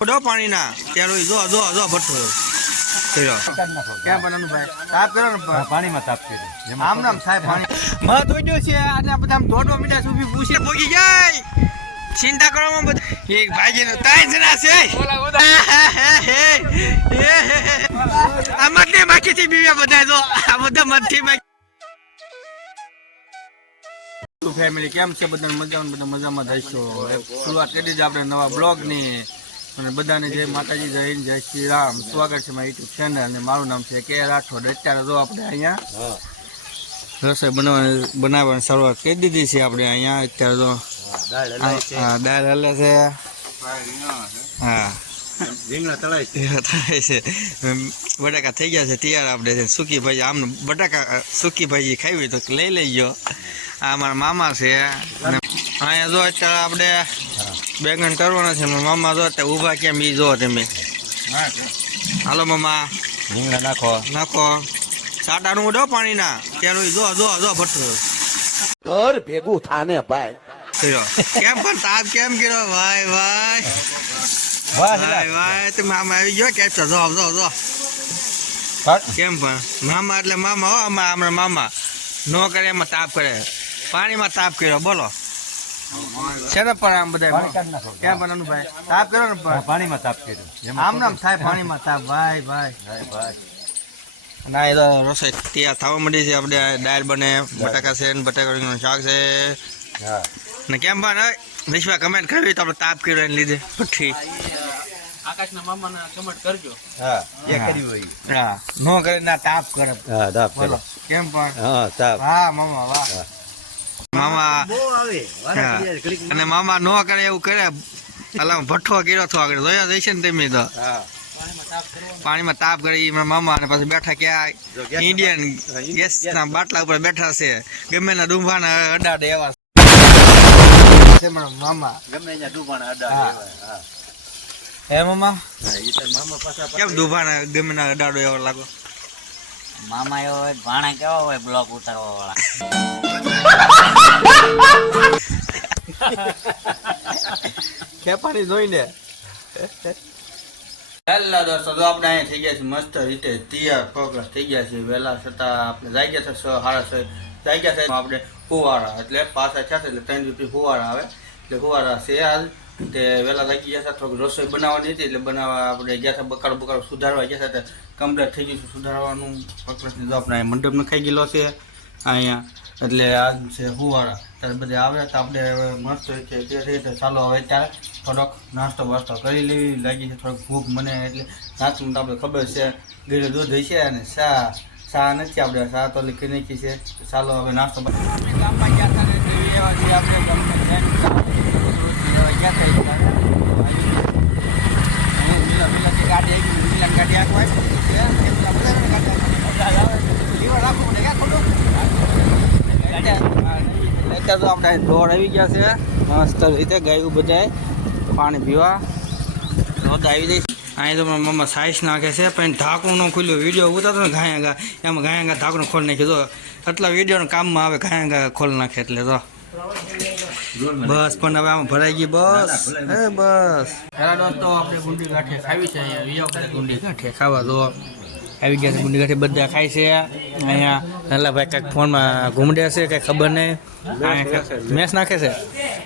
ડો પાણીના. ત્યારે જો જો જો ભઠ્ઠો. ક્યાં બનાવવાનું ભાઈ? સાફ કરો પાણીમાં તાપ કર્યો. આમ નામ સાહેબ પાણી. મત છે આજે બધા આમ દોઢ મિનિટ સુધી પૂછે પોગી ચિંતા કરવામાં બધા એક ભાઈ નો ત્રણ જણા છે. આ મતને બાકી થી બીવ્યા બધા જો. આ બધા મતથી બાકી ફેમિલી કેમ છે બધા મજામાં બધા મજામાં થઈશું શરૂઆત કરી દીધી આપણે નવા બ્લોગની અને બધાને જય માતાજી જય હિન્દ, જય શ્રી રામ સ્વાગત છે મારી યુટ્યુબ ચેનલ અને મારું નામ છે કે રાઠોડ. અત્યારે જો આપણે અહીંયા રસોઈ બનાવવાની બનાવવાની શરૂઆત કરી દીધી છે આપણે અહીંયા. અત્યારે તો હા દાળ હલે છે. હા. બટાકા થઈ ગયા છે તૈયાર આપણે સુકી ભાજી આમ બટાકા સુકી ભાજી ખાવી હોય તો લઈ લઈ ગયો આ અમારા મામા છે. અને અહીંયા જો અત્યારે આપણે બેંગન કરવાના છે મામા જો અત્યારે ઊભા કેમ ઈ જો તમે હાલો મામા. રીંગણા નાખો. નાખો. સાટાનું ઉડો પાણીના. પેલું જો જો જો ભઠ્ઠું. ઘર ભેગું થાને ભાઈ. કેમ પણ તાપ કેમ કર્યો? ભાઈ ભાઈ ભાઈ ભાઈ તો મામા આવી ગયો કે જો જો જો. કેમ પણ? મામા એટલે મામા હો હમણાં મામા. નો કરે એમાં તાપ કરે. પાણીમાં તાપ કર્યો. બોલો. છે ને પણ આમ બધા કેમ પણ ભાઈ તાપ કર્યો ને પણ પાણીમાં તાપ કર્યો. આમ નામ થાય પાણીમાં તાપ? ભાઈ ભાઈ. ના એ તો રસોઈ ત્યાં થવા માંડી છે. આપણે દાળ બને બટાકા છે ને બટાકા શાક છે. ને કેમ પણ વિશ્વા કમેન્ટ કરવી તો આપણે તાપ કર્યો એને લીધે. પઠ્ઠી હા. એ કરી હોય. હા. નો કરે ના તાપ કરે. હા તાપ કેમ પણ હા તાપ. હા મામા વાહ. મામા અને મામા નો કરે એવું કરે. અલા ભઠ્ઠો કર્યો તો આગળ. જોયા જઈશે ને તમે તો? પાણીમાં તાપ કરી મામા અને પછી બેઠા ક્યાં ઇન્ડિયન ગેસ ના બાટલા ઉપર બેઠા છે. ગમે ના ડુંભાના અડાડે એવા. છે મામા. ગમે ત્યાં ડૂબાણા અડા હા. હા. હે મામા? કેમ ડુંભાના ગમે ના અડાડો એવા લાગો? મામા એવો હોય ભાણા કેવા હોય બ્લોક ઉતારવા વાળા. ખેપાણી જોઈને. હેલો દોસ્તો, તો આપણે અહીંયા થઈ ગયા છે મસ્ત રીતે તૈયાર પગલા થઈ ગયા છે વહેલા છતાં આપણે જાય ગયા છે છ સાડા છ જાય ગયા છે આપણે ફુવારા, એટલે પાછા થયા છે, એટલે ત્રણ રૂપિયા ફુવારા આવે. એટલે ફુવારા છે હાલ. તે વહેલા લાગી ગયા છે, થોડીક રસોઈ બનાવવાની હતી, એટલે બનાવવા આપણે ગયા હતા બકારો બકારો સુધારવા ગયા હતા કમ્પ્લીટ થઈ ગયું છે સુધારવાનું. જો આપણે મંડપ નખાઈ ગયેલો છે, અહીંયા. એટલે આ છે ફુવારા ત્યારે બધે આવ્યા તો આપણે મસ્ત છે તે રીતે ચાલો હવે ત્યારે થોડોક નાસ્તો વાસ્તો કરી લેવી. લાગી છે થોડોક ભૂખ મને, એટલે નાસ્તું તો આપણે ખબર છે, ગીરે દૂધ છે અને શા શા નથી આપણે શા તો લીધી નાખી છે. ચાલો હવે નાસ્તો આપણે ગામમાં ગયા હતા આપણે ગાડી આવી ગાડી આખવા આવી છે એ પેલા બધાને ગાડી આવે લીવર રાખવું પડે ક્યાં ખોટું અત્યારે તો આપણે ઢોર આવી ગયા છે. મસ્ત રીતે ગાયું બધાય પાણી પીવા. રોજ આવી જાય અહીં તો મારા મમ્મા સાઈસ નાખે છે, પણ ઢાંકણું ખુલ્યું. વીડિયો ઉતારતો ને ઘાયા ઘા એમાં ઘાયા ઘા ઢાંકણું ખોલી નાખી દો એટલા વિડીયોના કામમાં આવે ઘાયા ઘા ખોલી નાખે એટલે તો. બસ, પણ હવે આમાં ભરાઈ ગઈ બસ. હે બસ. દોસ્તો, આપણે ગુંડી ગાંઠે ખાવી છે અહીંયા. ગુંડી ગાંઠે ખાવા દો. આવી ગયા છે ગુંડી ગાંઠે બધા ખાય છે. અહીંયા નલ્લાભાઈ કાંઈક ફોનમાં ઘૂમડે છે, કંઈ ખબર નહીં. મેસ નાખે છે.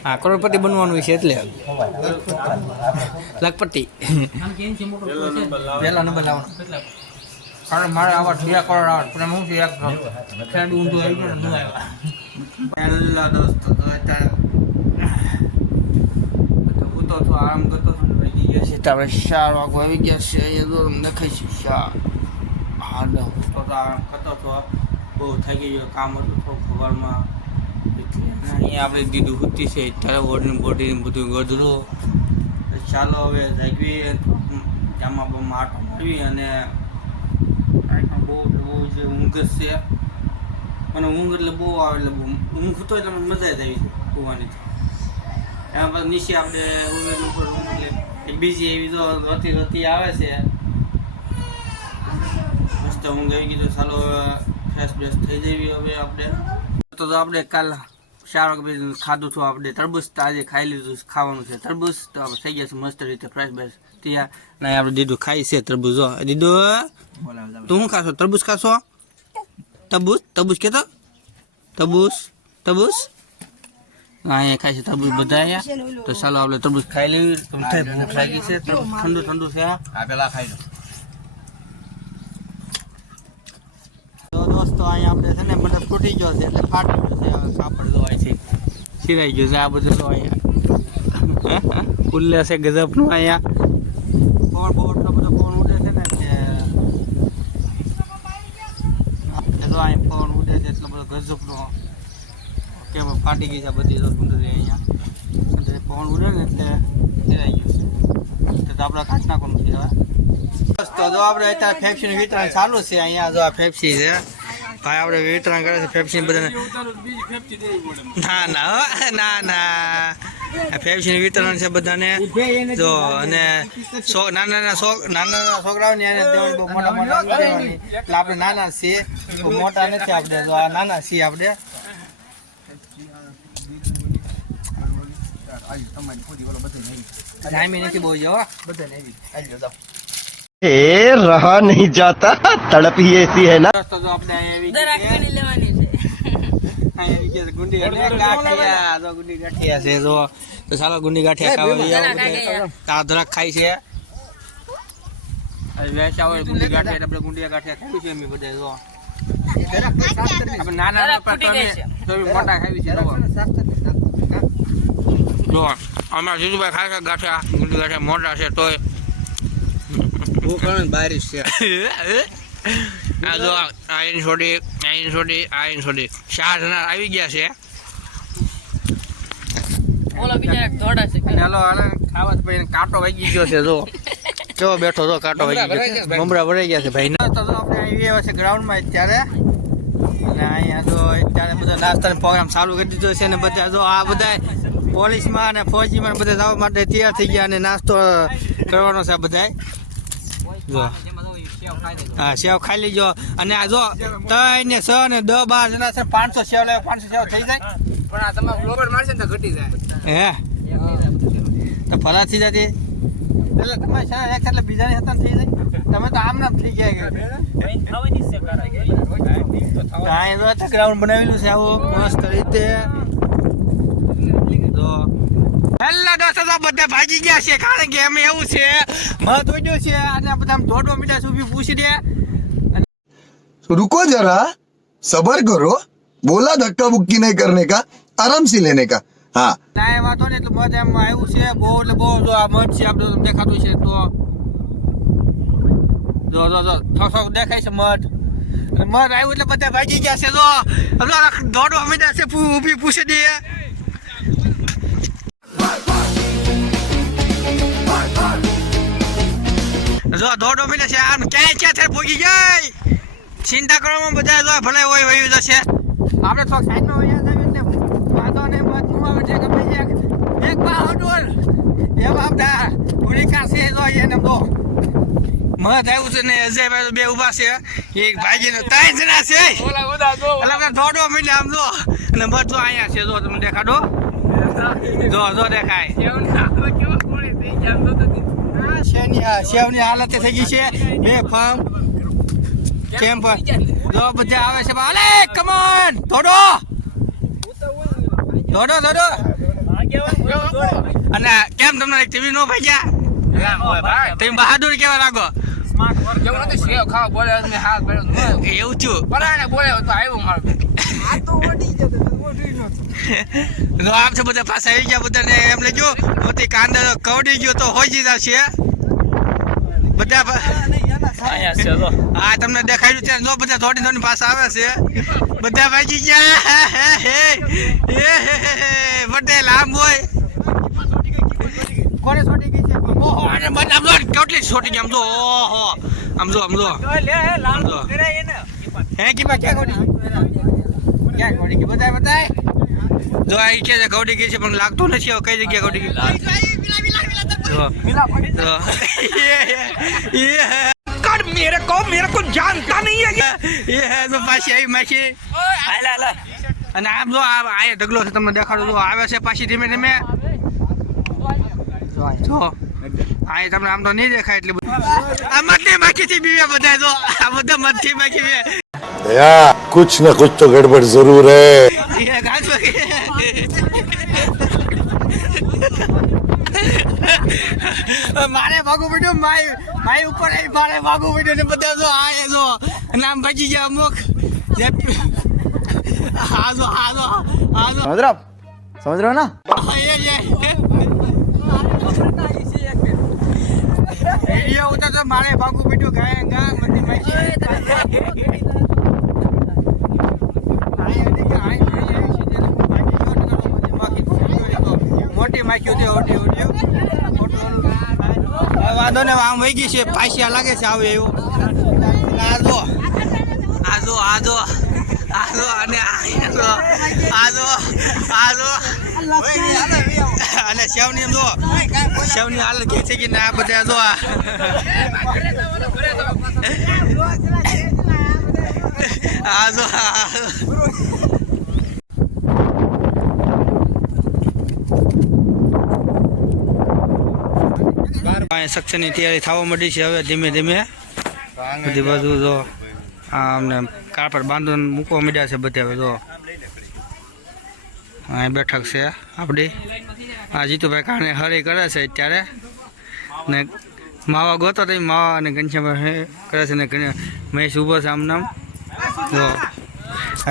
હા કરોડપતિ બનવાનું છે એટલે. લખપતિ. પહેલા નંબર લાવવાનો. કારણ મારે આવા બે કરોડ આવે, પણ હું છે એક ફ્રેન્ડ ઊંધું આવી ગયું ન પહેલા દોસ્તો તો અત્યારે હું તો આરામ કરતો વહી ગયા છે. તારે ચાર વાગો આવી ગયા છે અહીંયા તો દેખાય છે ચાર હા તો તો આરામ કરતો હતો બહુ થઈ ગયું કામ હતું થોડું ખબરમાં અહીંયા આપણે દીધું હુતી છે, ત્યારે ઓડીને બોડીને બધું ગોધરું ચાલો હવે જાગવી જામા બામા આટો મારવી અને બહુ બહુ જે ઊંઘ છે. મને ઊંઘ એટલે બહુ આવે એટલે ઊંઘ તો એટલે મજા જ આવી છે સુવાની તો. એમાં પછી નીચે આપણે ઉમેર ઉપર ઊંઘ એટલે બીજી એવી જો રતી રતી આવે છે. મસ્ત ઊંઘ આવી ગઈ તો ચાલો ફ્રેશ બ્રેશ થઈ જઈએ હવે આપણે. તો આપણે કાલ ચાર પછી ખાધું છું આપણે તરબૂચ. તો આજે ખાઈ લીધું ખાવાનું છે તરબૂચ. તો આપણે થઈ ગયા છે મસ્ત રીતે ફ્રેશ બેશ ત્યાં ને આપણે દીધું ખાઈ છે તરબૂચ. દીધું તું શું ખાશો? તરબૂચ ખાશો? તરબૂચ તરબૂચ કેતો? હા, અહીંયા ખાય છે તરબૂચ બધા તો ચાલો આપણે તરબૂચ ખાઈ લેવી ભૂખ લાગી છે. ઠંડુ ઠંડુ છે આ પેલા ખાઈ લો. તો અહીંયા આપણે છે ને મતલબ ફૂટી ગયો છે, એટલે ફાટી ગયો છે કાપડ ધોવાય છે. સિરાઈ ગયું છે આ બધું તો અહીંયા. ઉલ્લે છે ગજબનું અહીંયા. પવન બહુ એટલો બધો પવન ઉડે છે ને એટલે જો અહીંયા પવન ઉડે છે એટલો બધો ગજબનો. કેમ ફાટી ગઈ છે બધી તો ગુંદરી અહીંયા. એટલે પવન ઉડે ને એટલે સિરાઈ ગયું છે. તો આપણે કાઢ નાખવાનું છે તો જો આપણે અત્યારે ફેફસીનું વિતરણ ચાલુ છે, અહીંયા જો આ ફેફસી છે. ભાઈ આપણે વિતરણ કરે છે ફેફસી બધાને. ના ના ના ના. ફેફસી વિતરણ છે બધાને. જો અને નાના નાના નાના નાના છોકરાઓને એને દેવાની બહુ મોટા મોટા દેવાની. એટલે આપણે નાના છીએ મોટા નથી આપણે જો આ નાના છીએ આપણે. જામી નથી બહુ જો ए रहा नहीं जाता तड़प ही ऐसी है ना તો જો આપણે અહીંયા આવી ગયા છે. અહીંયા આવી ગયા છે ગુંડી ગાંઠિયા જો ગુંડી ગાંઠિયા છે જો તો ચાલો ગુંડી ગાંઠિયા ખાવા તાદરા ખાય છે હવે વેચા હોય ગુંડી ગાંઠિયા એટલે આપણે ગુંડિયા ગાંઠિયા ખાવી છે અમે બધા જો આપણે નાના ના પણ તો અમે- તો અમે મોટા ખાવી છે જો જો અમારા જીજુભાઈ ખાય છે ગાંઠિયા ગુંડી ગાંઠિયા મોટા છે તોય બારિશ છે. આ જો આઈન સોડી આઈન સોડી આઈન સોડી. ચાર જણા આવી ગયા છે. ઓલો થોડા છે. ચાલો હાલે ખાવા પછી કાંટો વાગી ગયો છે જો. બેઠો તો કાંટો વાગી ગયો છે. મમરા ભરાઈ ગયા છે ભાઈ. તો જો આપણે આવી ગયા છે ગ્રાઉન્ડમાં અત્યારે. અને અહીંયા જો અત્યારે બધા નાસ્તાનો પ્રોગ્રામ ચાલુ કરી દીધો છે ને બધા જો આ બધા પોલીસમાં અને ફૌજીમાં બધા જવા માટે તૈયાર થઈ ગયા અને નાસ્તો કરવાનો છે આ બધા જો. હા સેવ ખાઈ લેજો. અને આ જો ત્રણ ને છ ને દસ બાર જણા છે પાંચસો સેવ લેવા પાંચસો સેવ થઈ જાય. પણ આ તમે ગ્લોબલ મારશે ને તો ઘટી જાય. હે? તો ફલા થઈ જતી એટલે તમે છે એક એટલે બીજાની હતા થઈ જાય. તમે તો આમ નામ થઈ ગયા કાંઈ ગ્રાઉન્ડ બનાવેલું છે આવો મસ્ત રીતે. હેલા દોસ્તો બધા ભાગી ગયા છે કારણ કે અમે એવું છે મત ઉડ્યું છે અને આ બધા આમ દોડવા મીઠા છે ઊભી પૂછી દે रुको जरा सबर करो बोला धक्का बुक्की नहीं करने का आराम से लेने का हाँ ના એ વાતો ને એટલે મત એમ આવ્યું છે બહુ એટલે બહુ જો આ મત છે આપણે તમને દેખાતું છે તો જો જો જો થોક થોક દેખાય છે મત અને મત આવ્યું એટલે બધા ભાગી ગયા છે જો હવે આ દોડવા માંડ્યા છે પૂ- ઊભી પૂછી દે જો મિલે છે. આમ ક્યાંય ક્યાં થાય ભોગી જાય? ચિંતા કરવામાં બધા જો ભલે હોય વયું જશે આપણે થોક સાઈડમાં વયા જાય એટલે વાંધો નું આવે છે કે ભાઈ એક એક બહાદુર એ બાપડા ગુરિકા છે જો એને તો. મત આવ્યું છે ને અજયભાઈ ભાઈ બે ઊભા છે. એક ભાઈ ને ત્રણ જણા છે. એટલે દોડવા માંડ્યા આમ જો. અને મત જો અહીંયા છે જો તમને દેખાડો. જો જો દેખાય. કેવું ના થઈ જાય તો તો શેવની હા, શેવની હાલત થઈ ગઈ છે બે બધા આવે છે અલે કમોન દોડો અને કેમ તમને ટીવી નો ભાગ્યા? તમે બહાદુર કેવા લાગો? એવું છું આમ છે બધા પાસે આવી ગયા બધાને. એમ લેજો મોતી કાંદા કવડી ગયો તો હોય જીધા છે. બધા હા તમને દેખાડ્યું છે જો બધા થોડી થોડી પાસે આવે છે બધા ભાગી ગયા હે, હે, હે. એ, હે, હે, હે. પટેલ આમ હોય કોને છોટી ગઈ છે ઓહો અને મને આમ જો કેટલી છોટી ગઈ આમ જો ઓહો આમ જો આમ જો આમ જો હે કીમાં ક્યાં ક્યાં ખોટી ગઈ બતાય બતાય જો આ કે છે ગૌડી ગઈ છે પણ લાગતું નથી કઈ જગ્યા ગૌડી ગઈ तो कर मेरे को मेरे को जानता नहीं है ये है તો પાછી આવી માછી હાલા હાલા અને આમ જો આ આ ઢગલો છે તમને દેખાડું જો આવે છે પાછી ધીમે ધીમે જો આ તમને આમ તો નહીં દેખાય એટલી બધી આ મતની માખી થી બીવે બધા જો આ બધા મતથી માખી બે યા, કુછ ના કુછ તો ગડબડ જરૂર હે. યે ગાંઠ મારે ભાગવું પડ્યું માય માય ઉપર આવી મારે ભાગવું પડ્યું ને બધા જો આ એ જો નામ ભાગી ગયા અમુક. આજો આજો હા જો હા સમજ રહ્યો ના ઉતરતો મારે ભાગવું પડ્યું ગાય ગાંગ બધી માહિતી મોટી માખ્યું હતી ઓટી ઓટી વાંધો ને આમ વહી ગઈ છે પાસિયા લાગે છે આવે એવું. આ જો આ જો આ જો, આ અને આ જો આ જો અને સેવની હાલત છે કે ના બધા આ. આ જો. આ સક્ષનની તૈયારી થવા માંડી છે હવે ધીમે ધીમે. બધી બાજુ જો અમને કાપડ બાંધીને મૂકવા માંડ્યા છે બધા હવે જો. અહીં બેઠક છે આપણી આ જીતુભાઈ કારણે હરી કરે છે અત્યારે. ને માવા ગોતો તો માવા અને ઘનશ્યામભાઈ કરે છે ને મહેશ ઊભો છે આમનામ. જો.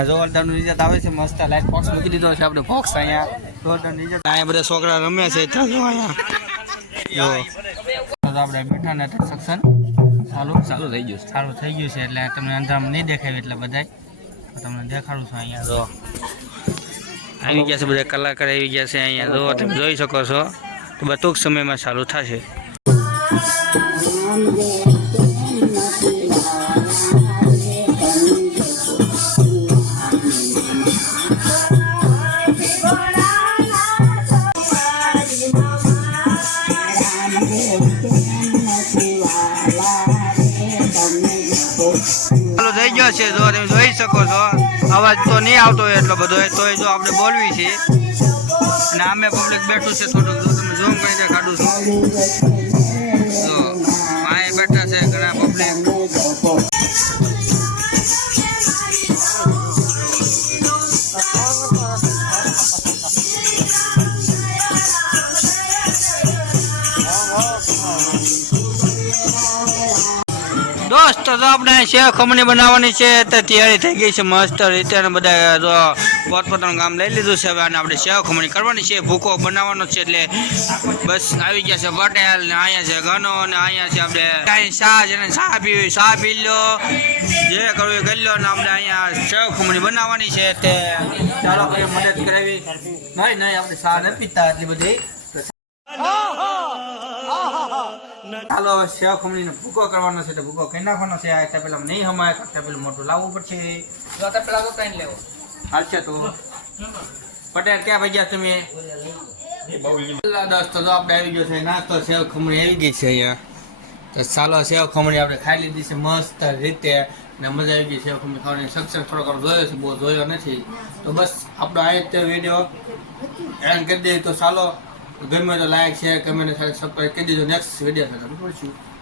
જોરદારનું આવે છે, મસ્ત લાઈટ બોક્સ મૂકી દીધો છે આપણે અહીંયા. જોરદાર અહીંયા બધા છોકરા રમે છે, ત્યાં જો અહીંયા. તો આપણે બેઠા ને સક્સન ચાલુ. ચાલુ થઈ ગયું ચાલુ થઈ ગયું છે એટલે તમને અંધારામાં નહીં દેખાય એટલે બધાય. તમને દેખાડું છું અહીંયા. જો. આવી ગયા છે બધા કલાકાર આવી ગયા છે અહીંયા. જો તમે જોઈ શકો છો. તો બધું સમયમાં ચાલુ થશે. અવાજ તો નહીં આવતો હોય એટલો બધો, તોય જો આપણે બોલવી છે. અને આમે પબ્લિક બેઠું છે થોડુંક, જો તમે ઝૂમ કરીને કાઢું છું. બનાવવાની છે તૈયારી થઈ ગઈ છે મસ્ત રીતે અને બધા લઈ લીધું છે અને આપણે સેવ ખમણી કરવાની છે, ભૂકો બનાવવાનો છે એટલે બસ આવી ગયા છે પટેલ ને અહીંયા છે ગનો ને અહીંયા છે આપણે કાંઈ શા જેને શા પીવી શા પી લો, જે કરવું એ કરી લો ને આપણે અહીંયા શેવ ખમણી છે તે મદદ કરાવી. ન ચાલો હવે સેવ ખમણીનો ભૂકો કરવાનો છે તો ભૂકો કઈ નાખવાનો છે. આ પેલા નહીં હમાય કરતા પેલું મોટું લાવવું પડશે. પેલા તો કઈ લેવો. હાલશે તો. પટેલ ક્યાં ભાગ્યા તમે? દોસ્તો તો આપણે આવી ગયો છે નાસ્તો. સેવ ખમણી આવી ગઈ છે અહીંયા. તો ચાલો સેવ ખમણી આપણે ખાઈ લીધી છે મસ્ત રીતે. ને મજા આવી ગઈ સેવ ખમણી ખાવાની. સક્સેસ થોડો ઘણો જોયો છે બહુ જોયો નથી. તો બસ આપણો આ રીતે વીડિયો એન્ડ કરી દઈએ. તો ચાલો ગમે તો લાઈક શેર કમેન્ટ સાથે સબસ્ક્રાઈબ કરી દેજો. નેક્સ્ટ વીડિયો સાથે. મળશું